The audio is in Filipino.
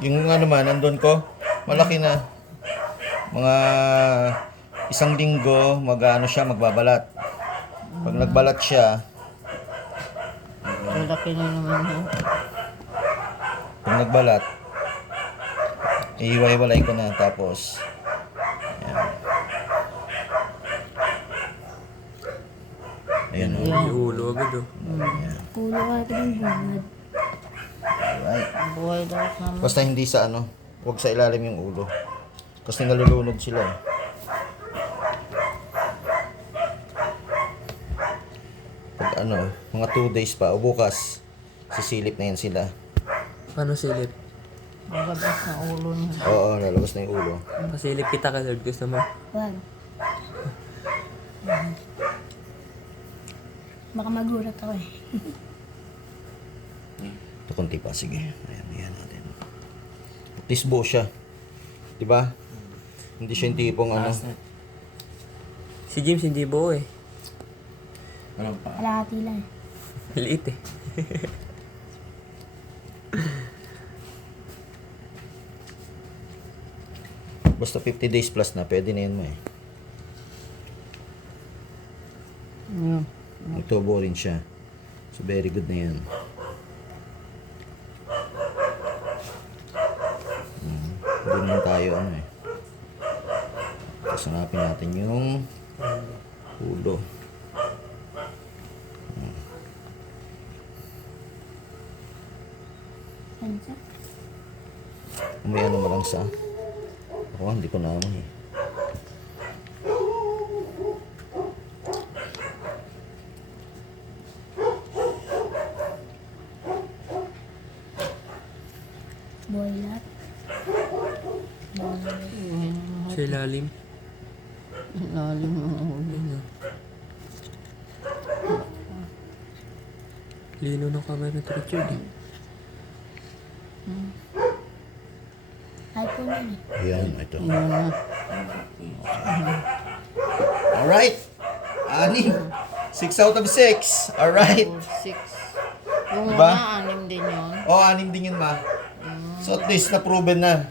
yung ano man, nandun ko, malaki na. Mga 1 linggo, mag-ano siya, magbabalat. Pag nagbalat siya, Malaki na naman yan. pag nagbalat, iiwalay ko na. Tapos, ayan. Ayan o. May ulo agad oh. Ulo ka ito ng bungad. Alright. Buhay daw naman. Basta hindi sa ano, huwag sa ilalim yung ulo. Kasi nalulunod sila eh. Pag ano, mga 2 days pa, o bukas, sisilip na yan sila. Paano silip? Magabas na ulo niya. Oo, lalabas na yung ulo. Pasilip kita ka, Lord. Gusto mo? Wag. Baka magulat ako eh. Ito konti pa, sige. Ayan natin. At least buo siya. Diba? Hindi siya yung tipong ano. Si James hindi buo eh. Kalahati lang. Maliit eh. Basta 50 days plus na, pwede na yun mo eh. Ayan. Nagtubo rin siya. So very good na yan. Doon naman tayo ano eh. Tapos hanapin natin yung ulo. Ano siya? May ano malang sa. Ako hindi ko naman eh. Boilat. Sa ilalim. Lalim ng ulo. Ayun oh. Lino ng camera ni Richard eh. iPhone yun eh. Ayan, ito. Ayan na. Alright. 6. 6 out of 6. Alright. 6. Yung Diba? una, 6 din yun. O, 6 din yun ma. So at least na proven na.